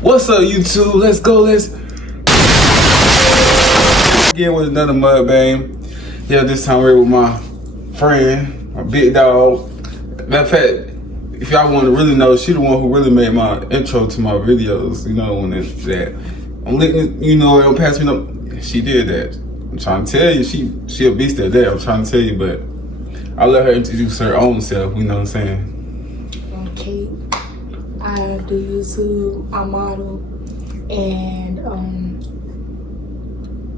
What's up, YouTube? Let's go. Let's again with another mukbang. Yeah, this time we're with my friend, my big dog. Matter of fact, if y'all want to really know, she the one who really made my intro to my videos. You know, when it's that I'm licking, you know, don't pass me no. She did that. I'm trying to tell you, she a beast at that. I'm trying to tell you, but I'll let her introduce her own self. You know what I'm saying? Okay, I do YouTube, I model, and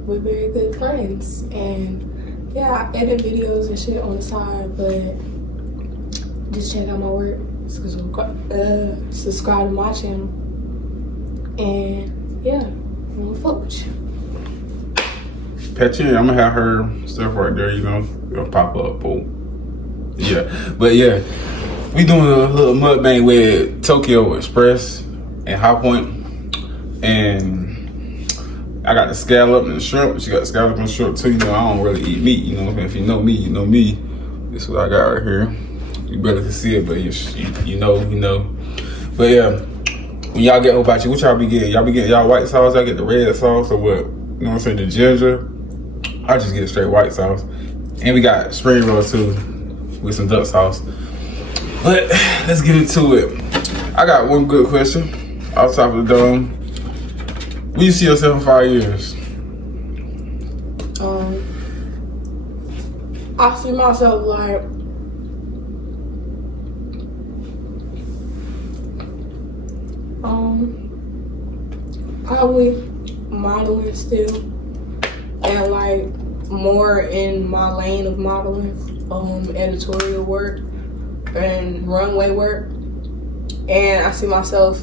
we're very good friends. And yeah, I edit videos and shit on the side, but just check out my work. Subscribe to my channel, and yeah, I'm gonna fuck with you. Petty, I'm gonna have her stuff right there. You know, it'll pop up. Oh, yeah, but yeah. We doing a little mukbang with Tokyo Express and High Point, and I got the scallop and the shrimp. She got the scallop and the shrimp too. You know, I don't really eat meat. You know, if you know me, you know me. This is what I got right here. You better can see it, but you know. But yeah, when y'all get hibachi, what y'all be getting? Y'all be getting y'all white sauce. I get the red sauce or what? You know what I'm saying? The ginger. I just get straight white sauce, and we got spring rolls too with some duck sauce. But let's get into it. I got one good question off top of the dome. Where you see yourself in 5 years? I see myself like probably modeling still, and like more in my lane of modeling, editorial work and runway work. And I see myself,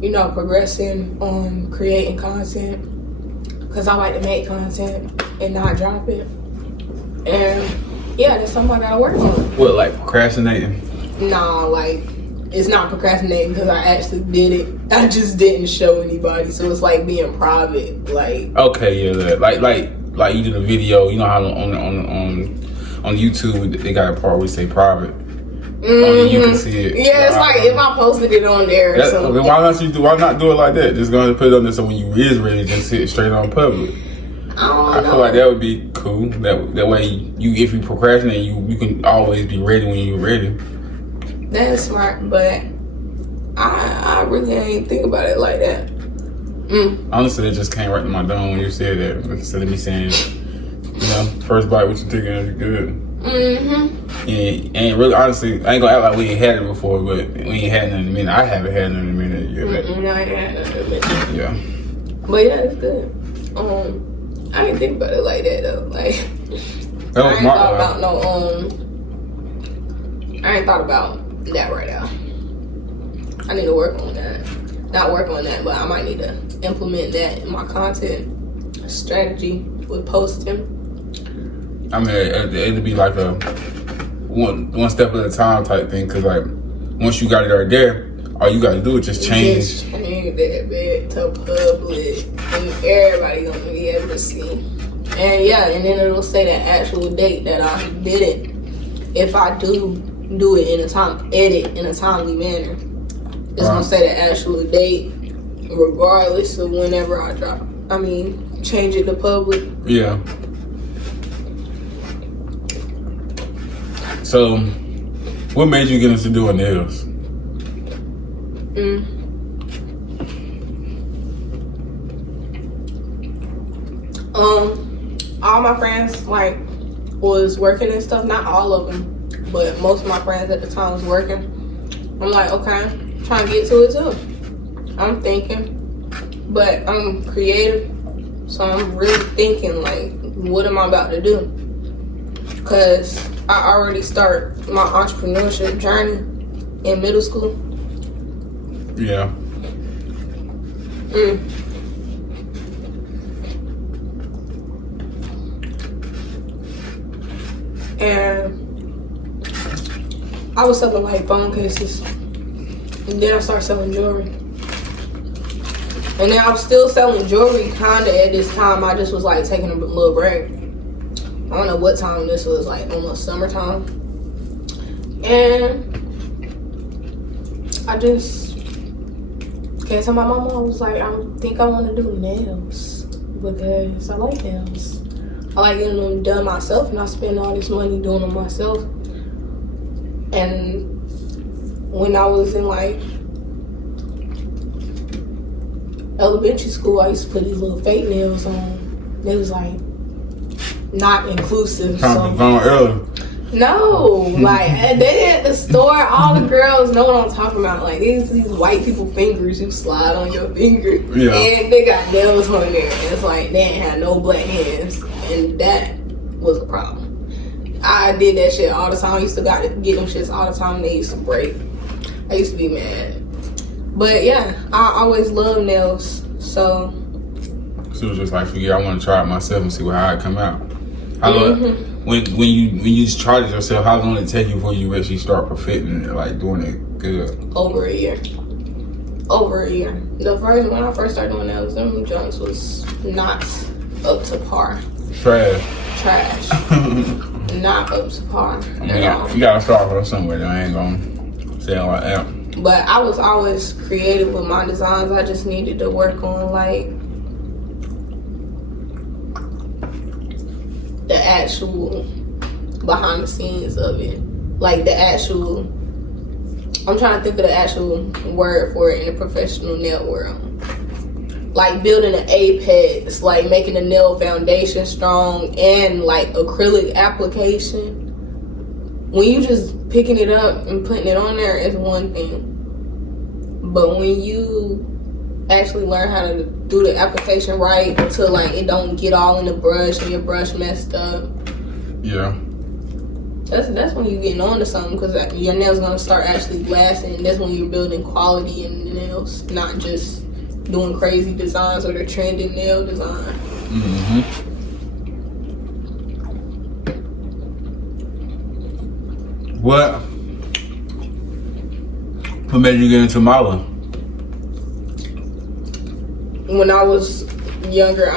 you know, progressing on creating content, because I like to make content and not drop it. And yeah, that's something I gotta work on. What, like procrastinating? Nah, like it's not procrastinating because I actually did it. I just didn't show anybody, so it's like being private. Like, okay, yeah, like you did a video. You know how on YouTube they got a part where you say private. Only you can see it. Yeah, it's like if I posted it on there or something. Why not do it like that? Just go ahead and put it on there so when you is ready, just hit it straight on public. I feel like that would be cool. That way, if you procrastinate, you can always be ready when you're ready. That's smart, but I really ain't think about it like that. Honestly, it just came right to my dome when you said that. Instead of me saying, you know, first bite, what you thinking is good. And really, honestly, I ain't gonna act like we ain't had it before, but we ain't had it in a minute. I haven't had it in a minute yet. No, I ain't had it in a minute. Yeah. But yeah, it's good. I ain't think about it like that though. Like, I ain't thought about that right now. I need to work on that. Not work on that, but I might need to implement that in my content strategy with posting. I mean, it'd be like a one step at a time type thing, because like once you got it right there, all you gotta do is just change. Just change that bit to public, and everybody gonna be able to see. And yeah, and then it'll say the actual date that I did it. If I do it in a timely manner, it's gonna say the actual date, regardless of whenever I drop. I mean, change it to public. Yeah. So, what made you get into doing nails? All my friends like was working and stuff. Not all of them, but most of my friends at the time was working. I'm like, okay, trying to get to it too. I'm thinking, but I'm creative, so I'm really thinking like, what am I about to do? Because I already started my entrepreneurship journey in middle school. Yeah. And I was selling like phone cases, and then I started selling jewelry. And then I was still selling jewelry kinda at this time. I just was like taking a little break. I don't know what time this was, like almost summertime. And I just Okay, so my mama was like, I think I want to do nails because I like nails. I like getting them done myself, and I spend all this money doing them myself. And when I was in like elementary school, I used to put these little fake nails on. They was like not inclusive. Time to early. No, like they at the store, all the girls know what I'm talking about. Like these white people fingers, you slide on your finger, and they got nails on there. And it's like they ain't had no black hands, and that was a problem. I did that shit all the time. I used to get them shits all the time. And they used to break. I used to be mad, but yeah, I always loved nails. So it was just like, I want to try it myself and see how it come out. When you charge yourself, how long did it take you before you actually start perfecting it, like doing it good? Over a year. When I first started doing nails, them joints was not up to par. Trash. Not up to par. You gotta start from somewhere. I ain't gonna say it like that. But I was always creative with my designs. I just needed to work on like the actual behind the scenes of it. Like the actual, I'm trying to think of the actual word for it in the professional nail world. Like building an apex, like making the nail foundation strong, and like acrylic application. When you just picking it up and putting it on there is one thing. But when you actually learn how to do the application right to like it don't get all in the brush and your brush messed up. Yeah. That's when you're getting on to something, because your nails gonna start actually lasting. And that's when you're building quality in the nails, not just doing crazy designs or the trending nail design. What made you get into modeling? When I was younger,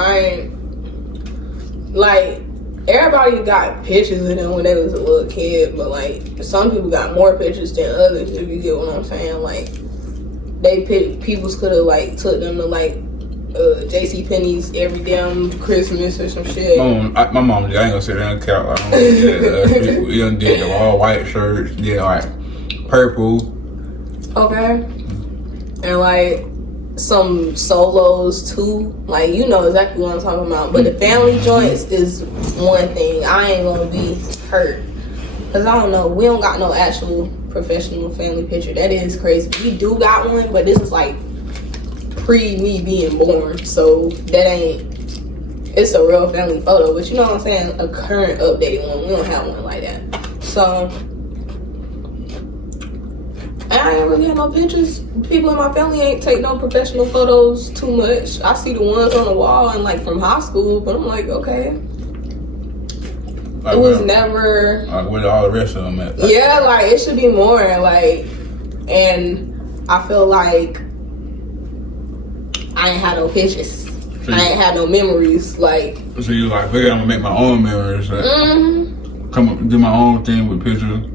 everybody got pictures of them when they was a little kid, but like some people got more pictures than others, if you get what I'm saying. Like people could have like took them to like JC Penney's every damn Christmas or some shit. My mom, I ain't gonna sit down and count. Like, we done did the all white shirts, did like purple. Okay. And like some solos too. Like, you know exactly what I'm talking about. But the family joints is one thing. I ain't gonna be hurt. Cause I don't know, we don't got no actual professional family picture. That is crazy. We do got one, but this is like pre me being born, so that ain't, it's a real family photo, but you know what I'm saying, a current updated one. We don't have one like that. So I ain't really had no pictures. People in my family ain't take no professional photos too much. I see the ones on the wall and like from high school, but I'm like, okay. Like, it was never like where all the rest of them at? Like, yeah, like it should be more. Like, and I feel like I ain't had no pictures. I ain't had no memories. Like, so you like, figure I'm gonna make my own memories. Like, come up and do my own thing with pictures.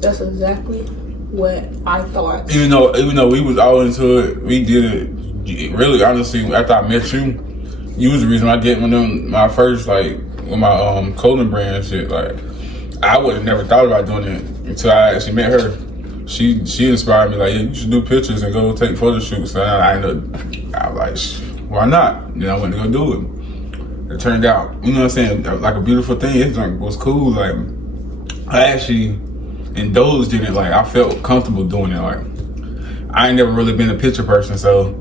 That's exactly what I thought. Even though we was all into it, we did it really honestly. After I met you, you was the reason I did one of them, my first, like, with my clothing brand and shit. Like, I would have never thought about doing it until I actually met her. She inspired me, like, yeah, you should do pictures and go take photo shoots. And I was like, why not? Then I went to go do it. It turned out, you know what I'm saying, like a beautiful thing. It was cool. Like, I actually indulged in it. Like, I felt comfortable doing it. Like, I ain't never really been a picture person, so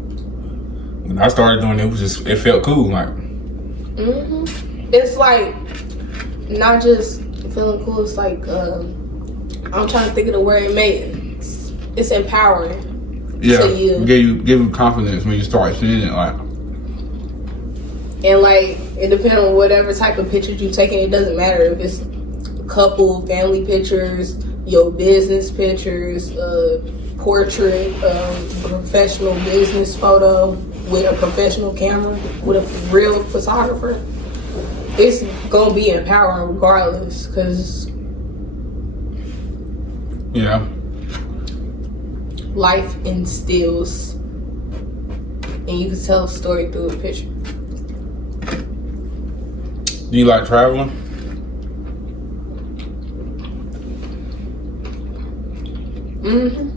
when I started doing it, it felt cool. Like, it's like not just feeling cool. It's like I'm trying to think of the word it makes. It's empowering. Yeah, to you. Give you confidence when you start seeing it. Like, and like it depends on whatever type of pictures you taking. It doesn't matter if it's couple, family pictures, your business pictures, portrait, professional business photo with a professional camera, with a real photographer. It's gonna be empowering regardless, cause yeah. life instills, and you can tell a story through a picture. Do you like traveling? Mm-hmm.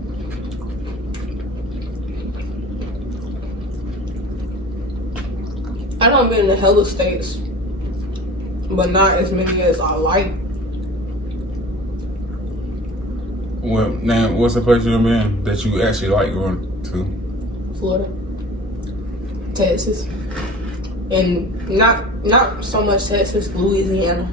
I done been to hella states, but not as many as I like. Well, now, what's the place you've been that you actually like going to? Florida, Texas, and not so much Texas, Louisiana.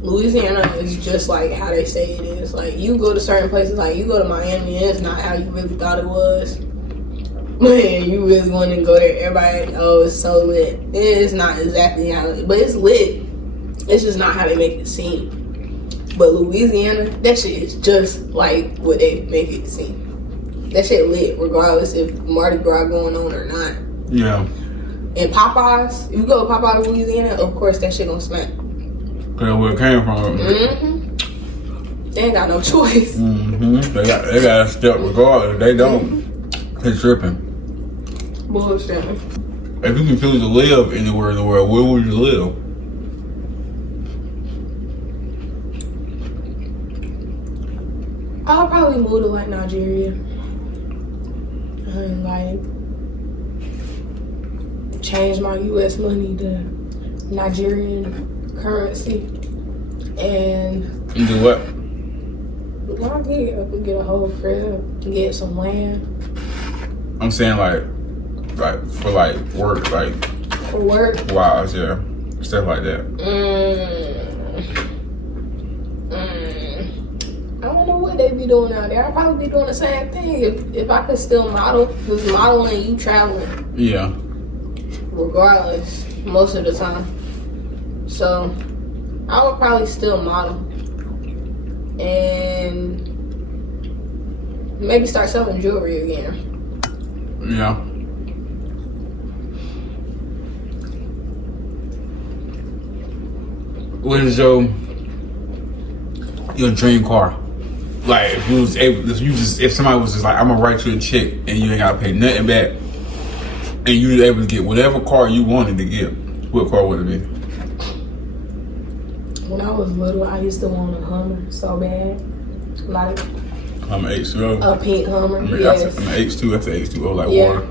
Louisiana is just like how they say it is. Like, you go to certain places, like you go to Miami, and it's not how you really thought it was. Man, you really want to go there. Everybody, oh, it's so lit. It's not exactly how it, but it's lit. It's just not how they make it seem. But Louisiana, that shit is just like what they make it seem. That shit lit, regardless if Mardi Gras going on or not. Yeah. And Popeyes, if you go to Popeyes, Louisiana, of course that shit gonna smack. Cause where it came from. Mm-hmm. They ain't got no choice. Mm-hmm. They got to step regardless. They don't. They tripping. Bullshit. If you can choose to live anywhere in the world, where would you live? I'll probably move to like Nigeria. And like change my US money to Nigerian currency. And You do what? I'll get a whole crib, get some land. I'm saying like for like work, like For work. wise, yeah, stuff like that. I don't know what they be doing out there. I'd probably be doing the same thing if I could still model. Because modeling, you traveling. Yeah. Regardless, most of the time. So, I would probably still model. And maybe start selling jewelry again. Yeah. What is your dream car? Like if you was able, if somebody was just like, I'm gonna write you a check and you ain't gotta pay nothing back, and you was able to get whatever car you wanted to get, what car would it be? When I was little, I used to want a Hummer so bad. Like I'm an H2O. a pink Hummer. I'm Yes. an H2. That's an H2O like Yeah. water.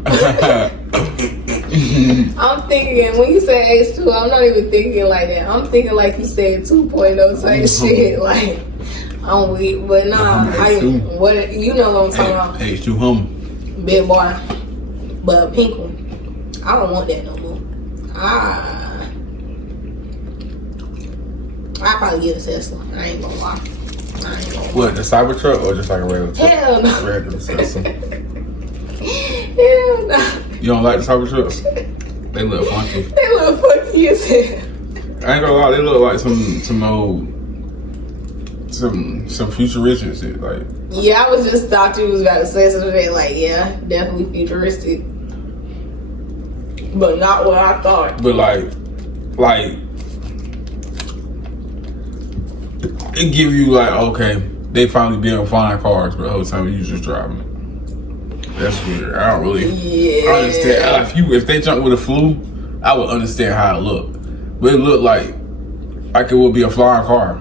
I'm thinking, when you say H2, I'm not even thinking like that. I'm thinking like you said 2.0 type shit. Like, I'm weak. But nah, what you know what I'm talking about. H2 Hummer. Big boy. But a pink one. I don't want that no more. I'll probably get a Tesla. I ain't gonna lie. What, the Cybertruck or just like a regular truck? Hell no. Regular Tesla. Hell no. You don't like the Cybertrucks? They look funky. They look funky as hell. I ain't gonna lie, they look like some old, some futuristic shit. Like, Yeah, I was just thought you was about to say something like, yeah, definitely futuristic. But not what I thought. but like it give you like, okay, they finally build flying cars, but the whole time you just driving it. That's weird. I don't really understand. If they jump with a flu, I would understand how it looked. But it looked like it would be a flying car,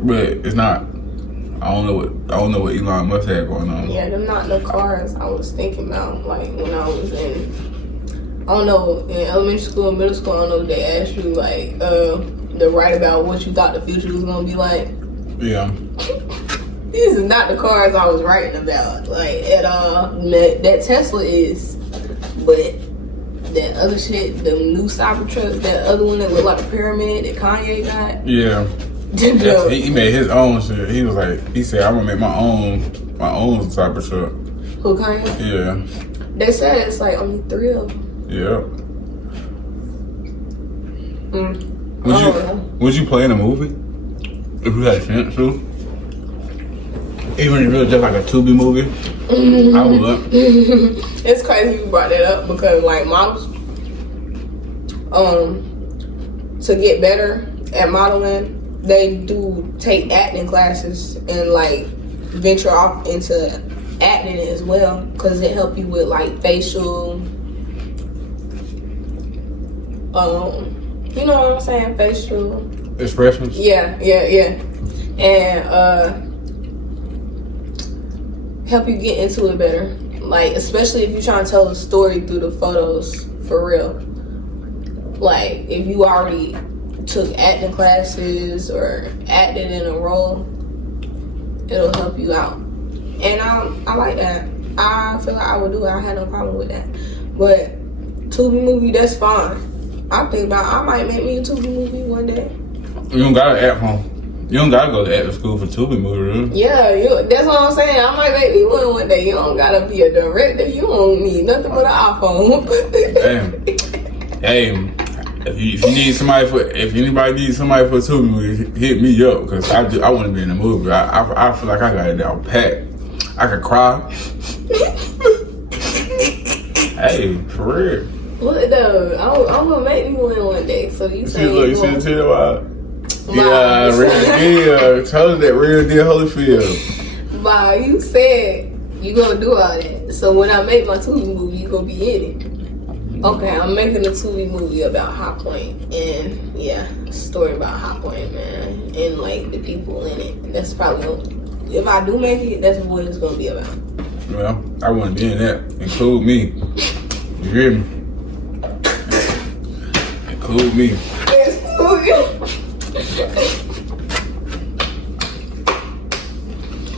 but it's not. I don't know what Elon Musk had going on. Yeah, them not the cars I was thinking about. Like when I was in, I don't know, in elementary school, middle school. I don't know if they asked you like to write about what you thought the future was gonna be like. Yeah. These is not the cars I was writing about, like at all. That Tesla is, but that other shit, the new Cybertruck, that other one that looked like a pyramid that Kanye got. Yeah. He made his own shit. He was like, he said, I'm gonna make my own Cybertruck. Who, Kanye? Yeah. They said it's like only 3 of them. Yeah. Mm. Would you play in a movie if you had a chance to? Even if it was just like a Tubi movie, I would. It's crazy you brought that up because like models, to get better at modeling, they do take acting classes and like venture off into acting as well, because it help you with like facial, you know what I'm saying, facial expressions. Yeah, and help you get into it better. Like, especially if you're trying to tell a story through the photos, for real. Like, if you already took acting classes or acted in a role, it'll help you out. And I like that. I feel like I would do it. I had no problem with that. But Tubi movie, that's fine. I might make me a Tubi movie one day. You don't gotta act home. You don't gotta go to acting school for Tubi movie, really. Yeah, that's what I'm saying. I might make me one day. You don't gotta be a director. You don't need nothing but an iPhone. Hey, if anybody needs somebody for a Tubi movie, hit me up, because I want to be in the movie. I feel like I got it down pat. I could cry. Hey, for real. Look though, I'm gonna make me one day. So you say you see the tell about? Yeah, real deal. Told you that real deal Holyfield. Wow, you said you gonna do all that. So when I make my Tubi movie, you gonna be in it. Okay, I'm making a Tubi movie about High Point, and a story about High Point, man, and like the people in it. That's probably if I do make it, that's what it's gonna be about. Well, I want to be in that. Include me. You hear me? Include me.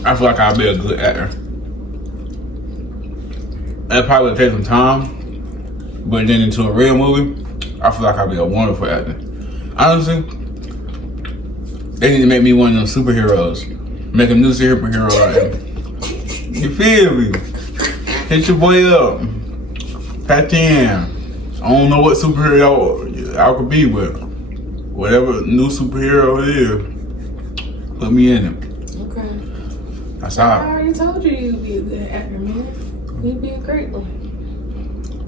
I feel like I'll be a good actor. That probably would take some time, but then into a real movie, I feel like I'll be a wonderful actor. Honestly, they need to make me one of them superheroes. Make a new superhero. You feel me? Hit your boy up. Pat in. I don't know what superhero I could be, but whatever new superhero it is, put me in it. Okay. That's all. I already told you you'd be a good actor, man. You'd be a great one.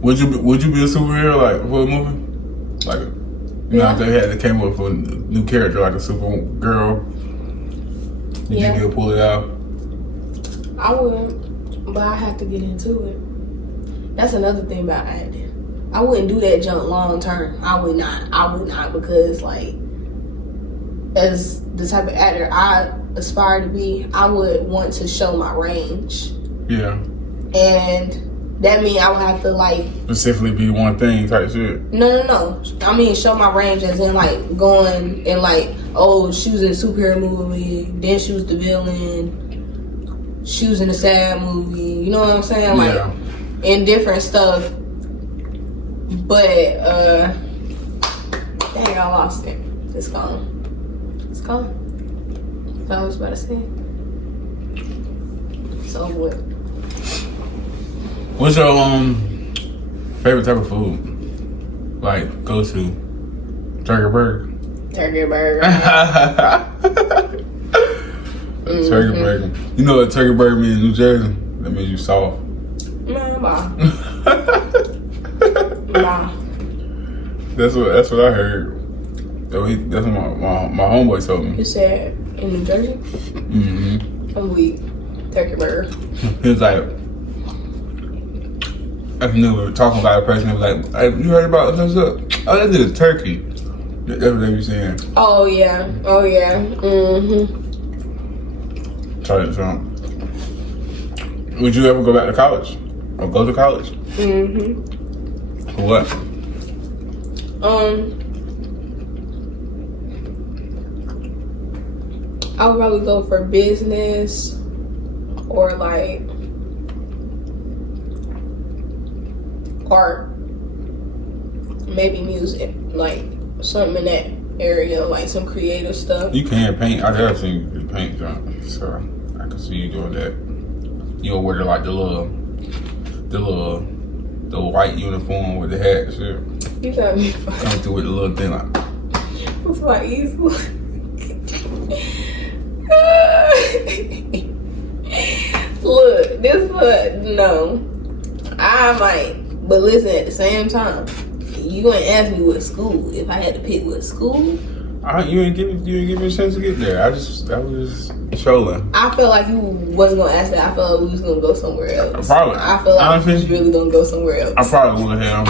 Would you be a superhero like for a movie? Like, you know, if they came up with a new character like a Supergirl, you think you'll pull it out? I would, but I have to get into it. That's another thing about acting. I wouldn't do that jump long term. I would not because like, as the type of actor I aspire to be, I would want to show my range. Yeah. And that means I would have to like specifically be one thing type shit. No. I mean show my range as in like going and like, oh, she was in a superhero movie, then she was the villain, she was in a sad movie, you know what I'm saying? Like in different stuff. But dang, I lost it. It's gone. It's gone. That's what I was about to say. So what? What's your favorite type of food? Like go to turkey burger. Turkey burger. Turkey burger. You know what turkey burger means in New Jersey? That means you soft. Man, bye. Bye. That's what I heard. That's what my homeboy told me. You said in New Jersey? Mm-hmm. I'm weak. Turkey burger. He was like, I knew we were talking about a person. He was like, hey, you heard about this? Oh, that is turkey. That's what they be saying. Oh yeah. Mm-hmm. Try it, son. Would you ever go back to college? Or go to college? Mm-hmm. For what? I would probably go for business or like art, maybe music, like something in that area, like some creative stuff. You can paint. I have seen you paint, John. So I can see you doing that. You'll wear like the white uniform with the hat and shit. You got me. Come through with a little thing like. What's my easel? Look, no. I might, but listen, at the same time, you ain't ask me what school. If I had to pick what school, You ain't give me a chance to get there. I was just trolling. I feel like you wasn't gonna ask that. I felt like we was gonna go somewhere else. Probably. I feel like honestly, we was really gonna go somewhere else. I probably would have.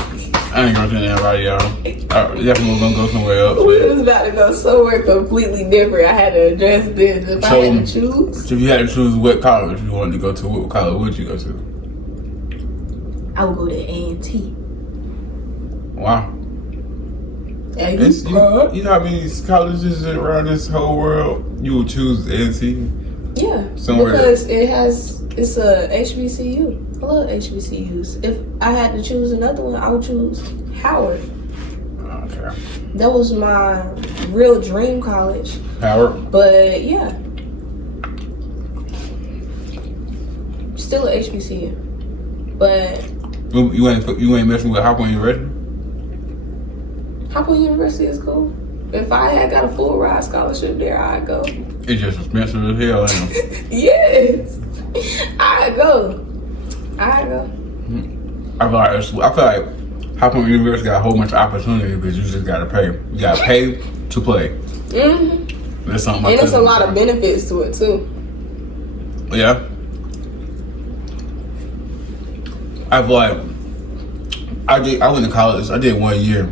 I ain't gonna tell anybody, y'all. I definitely gonna go somewhere else. We was about to go somewhere completely different. I had to address this. If I had to choose, if you had to choose what college you wanted to go to, what college would you go to? I would go to A&T. Wow. And you know how many colleges around this whole world you would choose A&T? Yeah, somewhere because it's a HBCU. I love HBCUs. If I had to choose another one, I would choose Howard. Okay. That was my real dream college. Howard? But yeah. Still a HBCU. But You ain't messing with Hopper University? Hopper University is cool. If I had got a full ride scholarship there, I'd go. It's just expensive as hell, ain't it? Yes. I'd go. I feel like Hopper University got a whole bunch of opportunity, but you just gotta pay. You gotta pay to play. Mm-hmm. That's something. And there's a lot of benefits to it too. Yeah. I feel like I went to college. I did 1 year.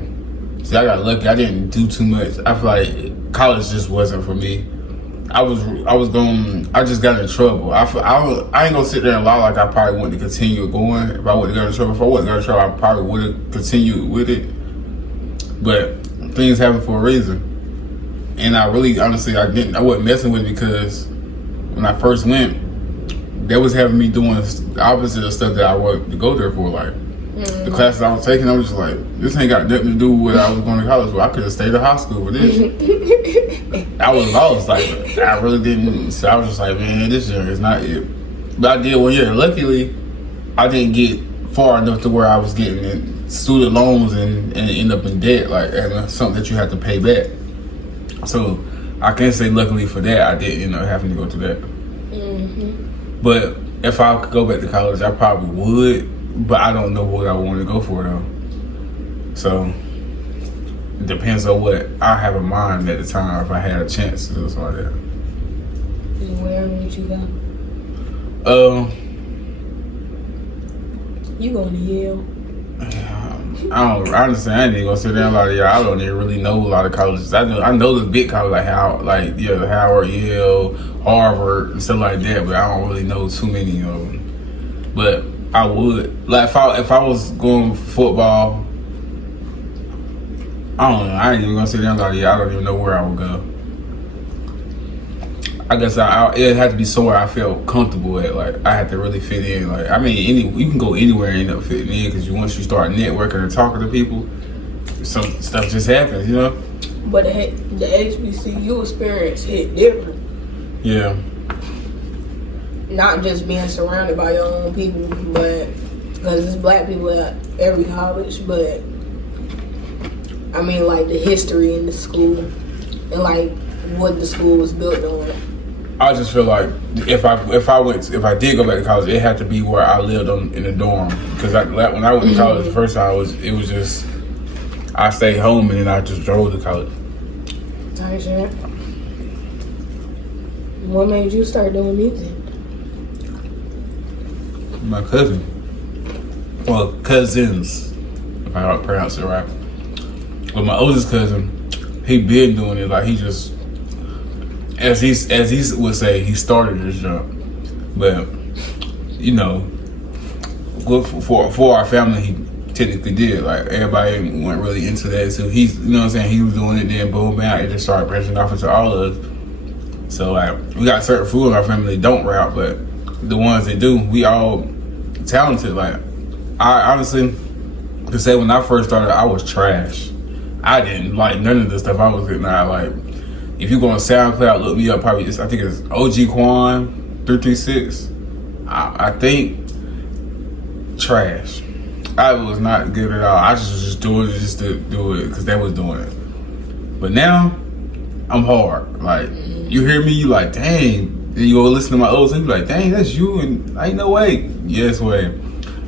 See, I got lucky. I didn't do too much. I feel like college just wasn't for me. I just got in trouble. I ain't gonna sit there and lie like I probably wouldn't continue going. If I wouldn't got in trouble, if I wouldn't got in trouble, I probably would have continued with it. But things happen for a reason. And I really, honestly, I wasn't messing with it because when I first went, they was having me doing the opposite of stuff that I wanted to go there for. Like, the classes I was taking, I was just like, this ain't got nothing to do with what I was going to college for. I could have stayed at high school for this. I was lost. Like, I really didn't. So I was just like, man, this year is not it. But I did 1 year. Luckily, I didn't get far enough to where I was getting in student loans and end up in debt, like, and something that you have to pay back. So I can't say luckily for that, I didn't end up having to go through that. Mm-hmm. But if I could go back to college, I probably would. But I don't know what I want to go for though. So it depends on what I have in mind at the time. If I had a chance to do something like that. Where would you go? You going to Yale? I understand. I ain't even gonna sit down like y'all. I don't even really know a lot of colleges. I know the big colleges like Howard, Yale, Harvard, and stuff like that. But I don't really know too many of them. But I would like if I was going for football. I don't know. I ain't even gonna sit down like I don't even know where I would go. I guess it had to be somewhere I felt comfortable at. Like I had to really fit in. Like I mean, you can go anywhere and end up fitting in because once you start networking and talking to people, some stuff just happens, you know. But the HBCU experience hit different. Yeah. Not just being surrounded by your own people, but because it's black people at every college. But I mean, like the history in the school and like what the school was built on. I just feel like if I did go back to college, it had to be where I lived in the dorm. Because when I went to college the first time, it was just I stayed home and then I just drove to college. Sure. What made you start doing music? My cousin. Well, cousins, if I don't pronounce it right. But my oldest cousin, he been doing it. Like he just, as he would say, he started this jump. But you know, for our family, he technically did. Like everybody went really into that. So he's, you know what I'm saying, he was doing it. Then boom, bam, it just started branching off into all of us. So like we got certain food in our family that don't rap, but the ones that do, we all talented. Like I honestly could say when I first started, I was trash. I didn't like none of the stuff I was getting out. Like if you go on SoundCloud, look me up. Probably I think it's OG Quan 336. I think trash. I was not good at all. I just was just doing it just to do it because they was doing it. But now I'm hard. Like you hear me, you like dang. Then you go listen to my old songs, you be like, dang, that's you, and ain't no way. Yes way.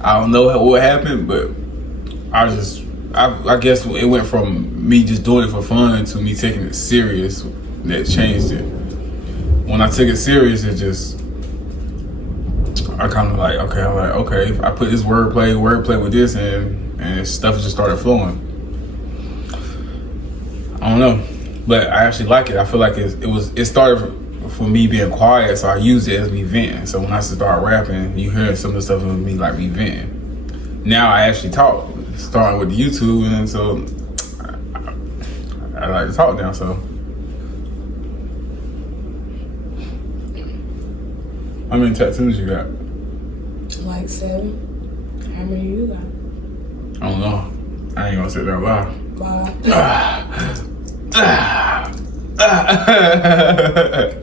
I don't know what happened, but I guess it went from me just doing it for fun to me taking it serious that changed it. when I took it serious, it just, I kind of like, okay, if I put this wordplay with this, and stuff just started flowing. I don't know, but I actually like it. I feel like it started for me being quiet, so I used it as me venting. So when I start rapping, you hear some of the stuff of me like me venting. Now I actually talk, starting with the YouTube, and so I like to talk now. So how many tattoos you got? Like 7. How many you got? I don't know. I ain't gonna sit there and lie.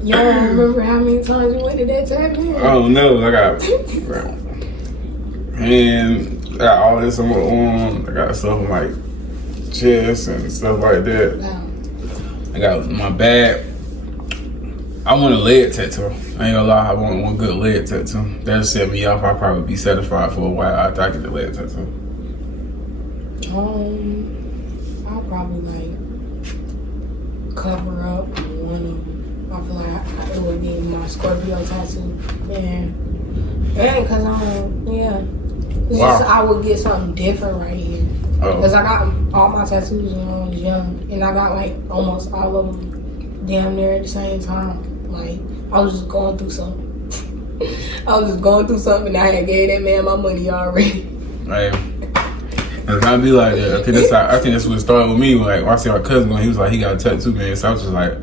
You don't remember how many times you went to that tattoo? I don't know. I got, and I got all this on my arm. I got stuff on my chest and stuff like that. Wow. I got my back. I want a leg tattoo. I ain't gonna lie, I want one good leg tattoo. That'll set me off. I'll probably be satisfied for a while after I get the leg tattoo. I'll probably like cover up one of them. I feel like it would be my Scorpio tattoo. And cause Wow. just I would get something different right here. Cause I got all my tattoos when I was young, and I got like almost all of them damn near at the same time. Like I was just going through something. And I had gave that man my money already. Right. It's gotta be like that. I think that's what started with me. Like, when I see my cousin going, he was like, he got a tattoo, man. So I was just like,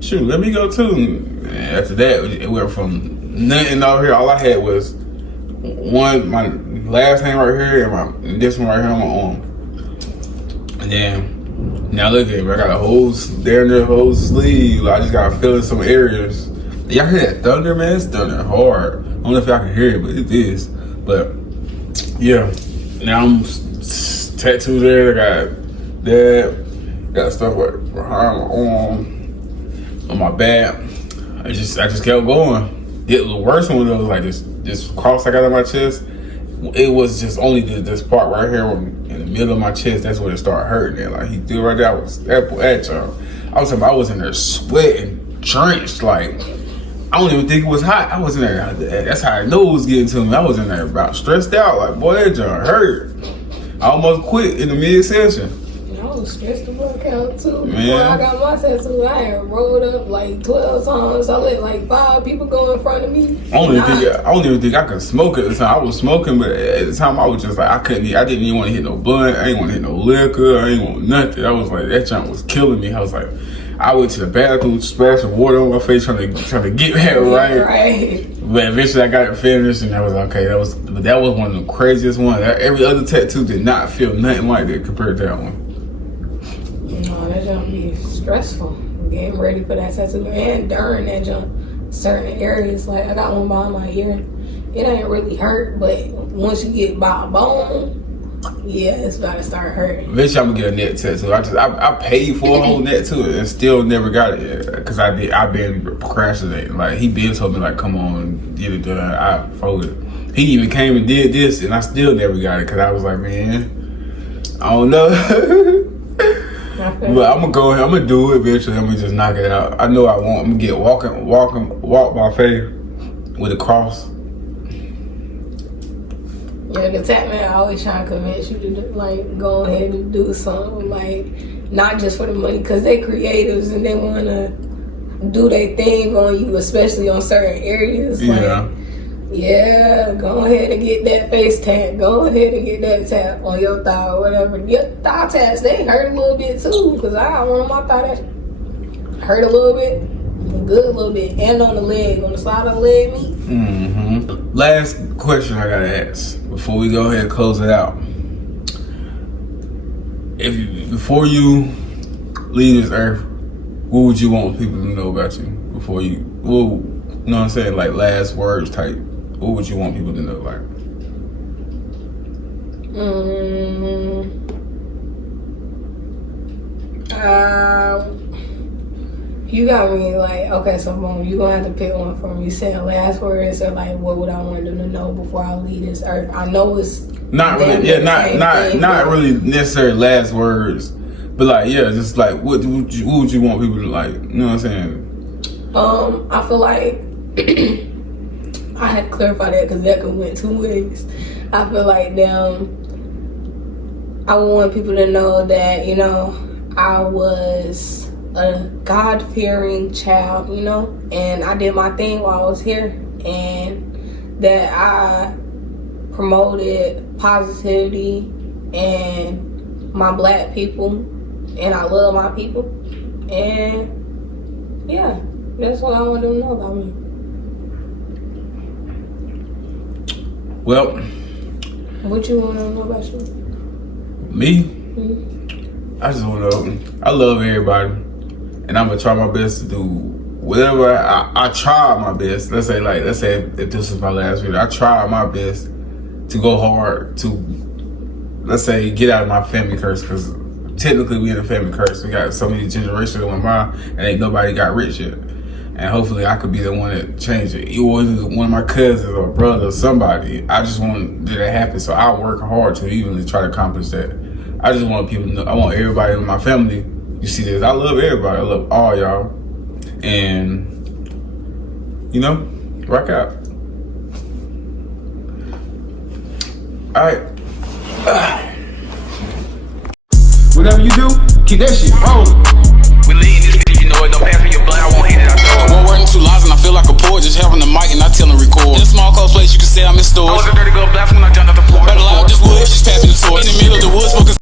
shoot, let me go too. And after that, it went from nothing over here. All I had was my last name right here and this one right here on my arm. And then, now look at it, I got a whole sleeve. Like, I just gotta fill in some areas. Y'all hear that thunder, man? It's thunder hard. I don't know if y'all can hear it, but it is. But, yeah. Now I'm tattooed there. I got that. Got stuff like behind my arm, on my back. I just kept going. The worst one was like this cross I got on my chest. It was just only this part right here in the middle of my chest. That's where it started hurting. And like he did right there. I was I was in there sweating, drenched. Like I don't even think it was hot. I was in there. That's how I know it was getting to me. I was in there about stressed out. Like, boy, that joint hurt. I almost quit in the mid-session. I was stressed the fuck out too. Man. Before I got my tattoo, I had rolled up like 12 times. I let like 5 people go in front of me. I don't even think I could smoke at the time. I was smoking, but at the time I was just like, I didn't even want to hit no blunt. I didn't want to hit no liquor. I didn't want nothing. I was like, that junk was killing me. I was like, I went to the bathroom, splashing water on my face, trying to get that right. Right. But eventually I got it finished, and I was okay. That was one of the craziest ones. Every other tattoo did not feel nothing like that compared to that one. No, that jump be stressful. Getting ready for that tattoo, and during that jump, certain areas like I got one behind my ear. It ain't really hurt, but once you get by a bone. Yeah, it's about to start hurting. Eventually, I'm gonna get a neck tattoo. I paid for a whole neck to it and still never got it yet because I've been procrastinating. Like he been told me like, come on, get it done. I folded. He even came and did this, and I still never got it because I was like, man, I don't know. But I'm gonna go ahead. I'm gonna do it eventually. I'm gonna just knock it out. I know I want. I'm gonna get walk by faith with a cross. Yeah, the tap man always trying to convince you to like go ahead and do something, like not just for the money, because they creatives and they want to do their thing on you, especially on certain areas. Yeah. Like, yeah, go ahead and get that face tap. Go ahead and get that tap on your thigh or whatever. Your thigh taps, they hurt a little bit too, because I got one on my thigh that hurt a little bit. Good a little bit, and on the leg, on the side of the leg meat. Mm-hmm. Last question I gotta ask before we go ahead and close it out. Before you leave this earth, what would you want people to know about you before you? Well, you know what I'm saying, like last words type. What would you want people to know, like? You got me like, okay, so boom, you gonna have to pick one for me. You said last words, or like, what would I want them to know before I leave this earth? I know it's not really, yeah, not really necessarily last words, but like, yeah, just like, what would you want people to like? You know what I'm saying? I feel like I had to clarify that because that could went 2 ways. I feel like I want people to know that, you know, I was a God-fearing child, you know, and I did my thing while I was here, and that I promoted positivity and my black people, and I love my people, and yeah, that's what I want them to know about me. Well, What you want to know about you? me, Mm-hmm. I just want to. I love everybody, and I'm gonna try my best to do whatever. I try my best. Let's say if this is my last video, I try my best to go hard to, let's say, get out of my family curse, because technically we in a family curse. We got so many generations that went by, and ain't nobody got rich yet. And hopefully I could be the one that change it. Either one of my cousins or brother or somebody. I just want that to happen. So I work hard to even try to accomplish that. I just want people to know, I want everybody in my family, you see this, I love everybody. I love all y'all. And, you know, rock out. All right. Whatever you do, keep that shit rolling. We leading this bitch, you know it, no pass for your